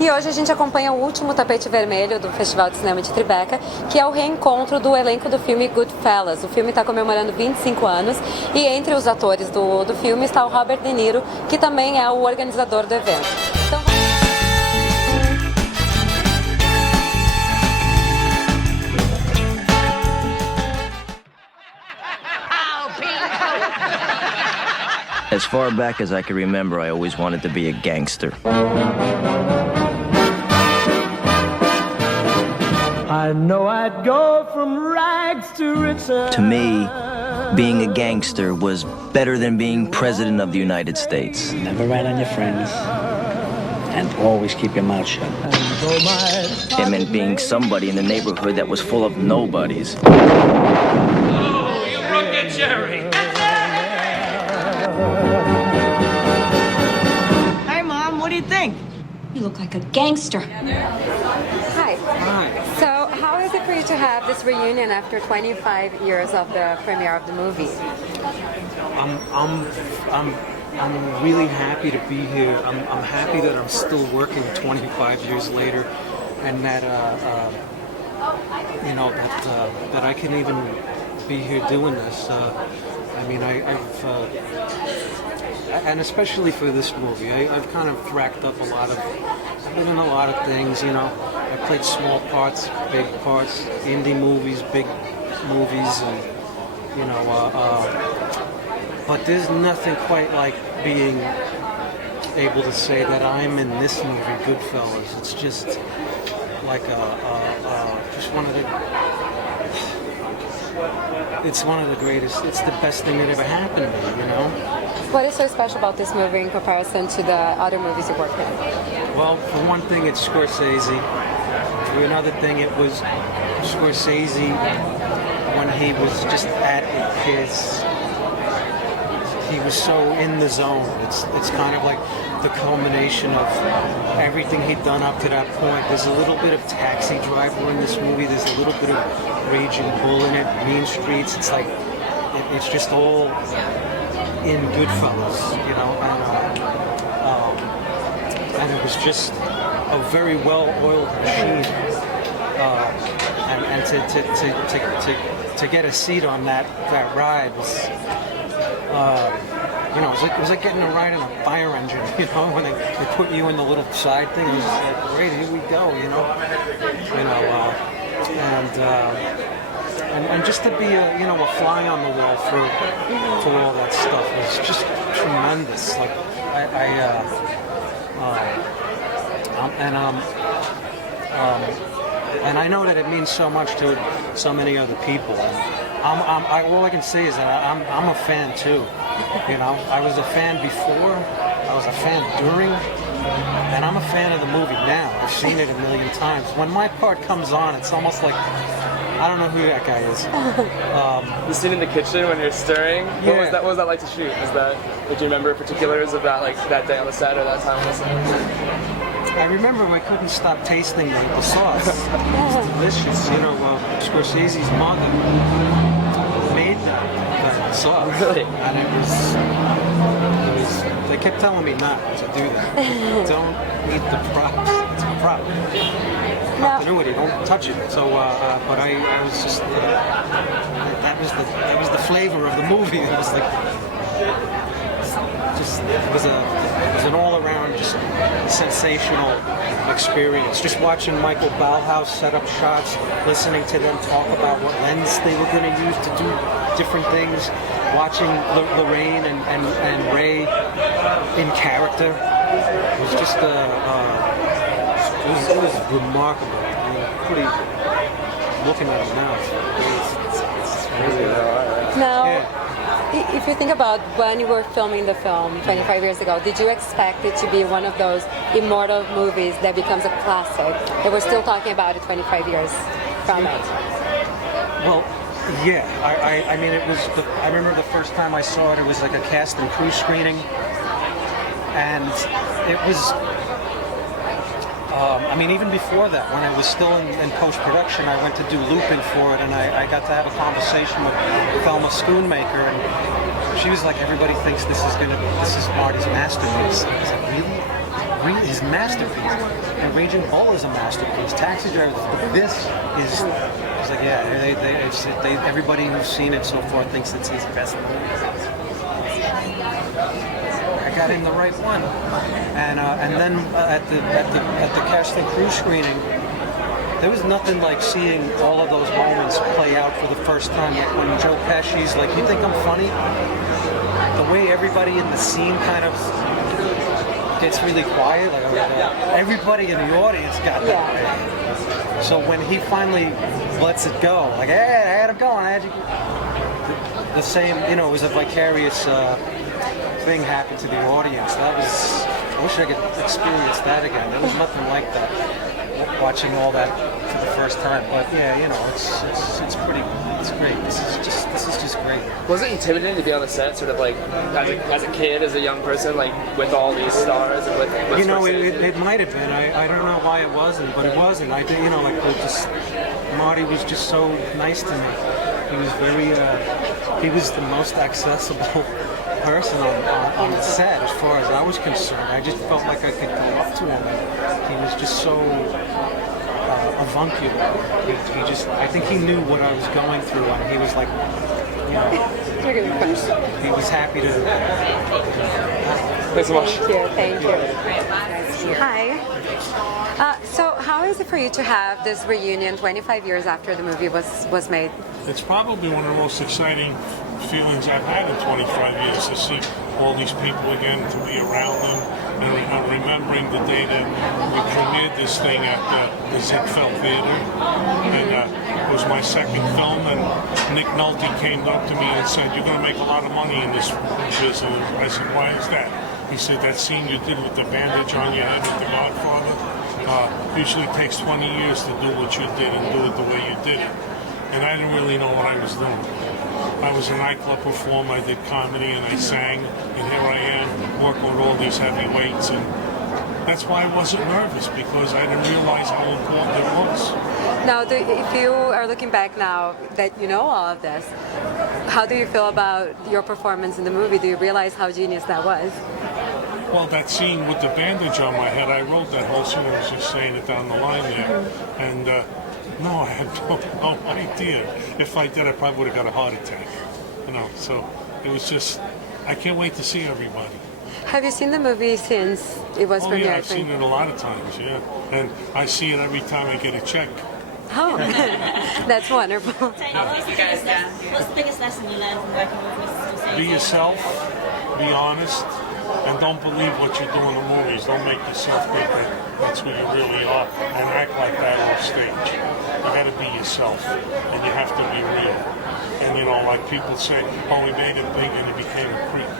E hoje a gente acompanha o último tapete vermelho do Festival de Cinema de Tribeca, que é o reencontro do elenco do filme Goodfellas. O filme está comemorando 25 anos e entre os atores do filme está o Robert De Niro, que também é o organizador do evento. Então, As far back as I can remember, I always wanted to be a gangster. I know I'd go from rags to riches. To me, being a gangster was better than being president of the United States. Never rat on your friends, and always keep your mouth shut. It meant being somebody in the neighborhood that was full of nobodies. Oh, you broke it, Jerry! Hey, Mom, what do you think? You look like a gangster. hi. Hi. So, how is it for you to have this reunion after 25 years of the premiere of the movie? I'm really happy to be here. I'm happy that I'm still working 25 years later, and that that I can even be here doing this. And especially for this movie, I've kind of racked up I've been in a lot of things, you know. I played small parts, big parts, indie movies, big movies, and, you know, but there's nothing quite like being able to say that I'm in this movie, Goodfellas. It's just like just it's one of the greatest, it's the best thing that ever happened to me, you know? What is so special about this movie in comparison to the other movies you worked in? Well, for one thing, it's Scorsese. For another thing, it was Scorsese when he was just at his... He was so in the zone. It's kind of like the culmination of everything he'd done up to that point. There's a little bit of Taxi Driver in this movie. There's a little bit of Raging Bull in it, Mean Streets. It's like, it's just all in Goodfellas, you know, and it was just a very well-oiled machine, and to get a seat on that ride was, you know, it was like getting a ride in a fire engine, you know, when they put you in the little side thing. It was just like, great, here we go, you know, and just to be a fly on the wall for all that stuff was just tremendous. Like and I know that it means so much to so many other people. All I can say is that I'm a fan too. You know, I was a fan before, I was a fan during, and I'm a fan of the movie now. I've seen it a million times. When my part comes on, it's almost like, I don't know who that guy is. The scene in the kitchen when you're stirring. Yeah. What was that like to shoot? Do you remember particulars of that, like that day on the set or that time on the set? I remember I couldn't stop tasting the sauce. It's delicious. You know, Scorsese's mother made that sauce. Really? And it was. They kept telling me not to do that. Don't eat the props. It's a prop. Continuity. Don't touch it. So, but I was just. That was the flavor of the movie. It was like. It was an all-around just sensational experience. Just watching Michael Ballhaus set up shots, listening to them talk about what lens they were going to use to do different things, watching Lorraine and Ray in character. It was just it was remarkable. I mean, pretty looking at it now. It's crazy. Now, yeah. If you think about when you were filming the film 25 years ago, did you expect it to be one of those immortal movies that becomes a classic? That we're still talking about it 25 years from it. Well, yeah. I mean, it was. I remember the first time I saw it. It was like a cast and crew screening, and it was. I mean, even before that, when I was still in post-production, I went to do looping for it, and I got to have a conversation with Thelma Schoonmaker, and she was like, everybody thinks this is Marty's masterpiece. I was like, his masterpiece. And Raging Bull is a masterpiece. Taxi Driver, this is, it's like, yeah, everybody who's seen it so far thinks it's his best movie. I got him the right one. And then at the Castle Crew screening, there was nothing like seeing all of those moments play out for the first time. Like when Joe Pesci's like, "You think I'm funny?" The way everybody in the scene kind of gets really quiet, like everybody in the audience got that way. So when he finally lets it go, like, "Hey, I had him going. I had you." The same, you know, it was a vicarious thing happened to the audience. That was. I wish I could experience that again. There was nothing like that. Watching all that for the first time, but yeah, you know, it's pretty, it's great. This is just great. Was it intimidating to be on the set, sort of like as a kid, as a young person, like with all these stars and with you know, it might have been. I don't know why it wasn't, but it wasn't. I did, you know, like Marty was just so nice to me. He was very, he was the most accessible person on the set as far as I was concerned. I just felt like I could go up to him. He was just so avuncular. I think he knew what I was going through, and he was like, you know, he was happy to. Thanks so much. Thank you. Hi. So how is it for you to have this reunion 25 years after the movie was made? It's probably one of the most exciting feelings I've had in 25 years to see all these people again, to be around them, and remembering the day that we premiered this thing at the Ziegfeld Theater, and it was my second film, and Nick Nolte came up to me and said, "You're going to make a lot of money in this business." I said, "Why is that?" He said, "That scene you did with the bandage on your head with The Godfather usually takes 20 years to do what you did and do it the way you did it." And I didn't really know what I was doing. I was a nightclub performer, I did comedy, and I sang, and here I am, working with all these heavy weights, and that's why I wasn't nervous, because I didn't realize how important it was. Now, if you are looking back now that you know all of this, how do you feel about your performance in the movie? Do you realize how genius that was? Well, that scene with the bandage on my head, I wrote that whole scene. I was just saying it down the line there, and no, I had no idea. If I did, I probably would have got a heart attack. You know, so it was just, I can't wait to see everybody. Have you seen the movie since it was premiered? Yeah, I've seen it a lot of times, yeah. And I see it every time I get a check. Oh, that's wonderful. What's the biggest lesson you learned from working with Mr. Scorsese? Be yourself, be honest, and don't believe what you do in the movies. Don't make yourself think that that's who you really are and act like that on stage. You gotta be yourself, and you have to be real. And you know, like people say, "Oh, he made it big and he became a creep."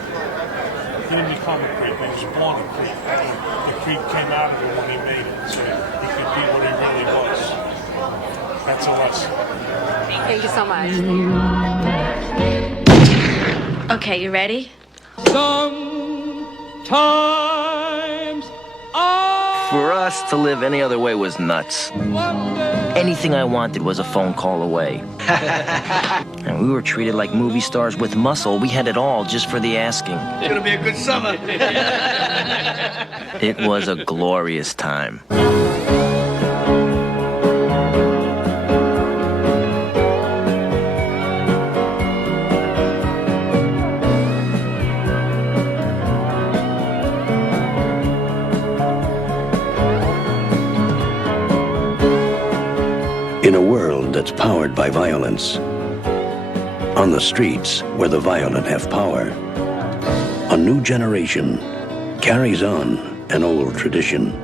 He didn't become a creep, he was born a creep. And the creep came out of him when he made it, so he could be what he really was. That's a lesson. Thank you so much. Okay, you ready? Sometimes For us to live any other way was nuts. Anything I wanted was a phone call away. And we were treated like movie stars with muscle. We had it all just for the asking. It's gonna be a good summer. It was a glorious time. In a world that's powered by violence, on the streets where the violent have power, a new generation carries on an old tradition.